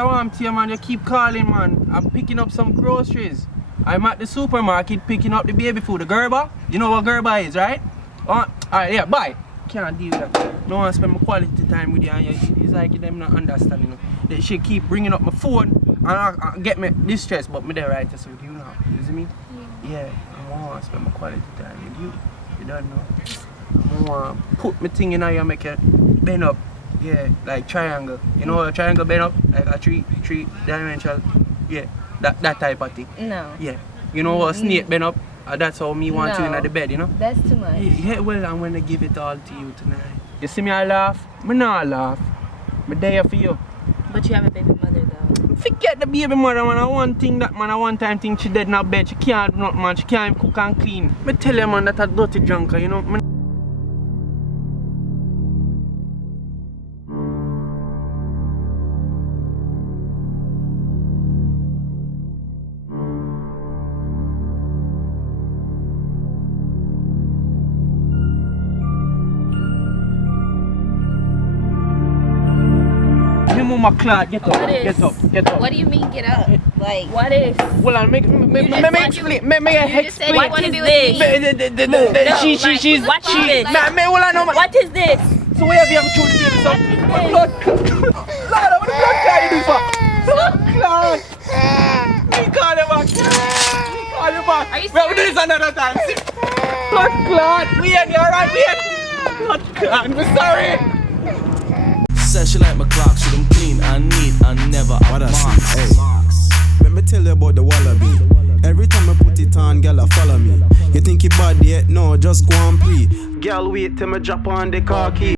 I want to you, man. You keep calling, man. I'm picking up some groceries. I'm at the supermarket picking up the baby food. The Gerber. You know what Gerber is, right? Alright, yeah, bye. Can't deal with that. No one spend my quality time with you and it's like them not understanding. That she keep bringing up my phone and I get me distressed, but me there right just with you now. You see me? Yeah, I want to spend my quality time with you. You don't know. I want to put my thing in here, make it bend up. Yeah, like triangle. You know a triangle bend up? Like a three dimensional. Yeah, that type of thing. No. Yeah. You know what a snake bend up? That's how me want you in the bed, you know? That's too much. Yeah, well, I'm gonna give it all to you tonight. You see me I laugh? Me not laugh. Me there for you. But you have a baby mother though. Forget the baby mother, man. I one thing that man, I one time think she dead in her bed. She can't do nothing, man. She can't even cook and clean. Me tell you, man, that a dirty junker, you know? My clock, get up. What do you mean get up? Like what is? Well, I'll make explain. May I explain? What is this? She's what is this? What is this? So where have you ever thrown the baby son? Blood clot. What the blood clot you do for? Blood clot. Me call you back. Are you serious? We'll do this another time. Blood clot. Wait, alright, wait. Blood clot. I'm sorry. Said she like my clocks, she them clean and neat and never what have marks. Hey, let me tell you about the wallaby. Every time I put it on, girl, follow me. You think you bad yet? No, just go and pre. Girl, wait till me drop on the car key.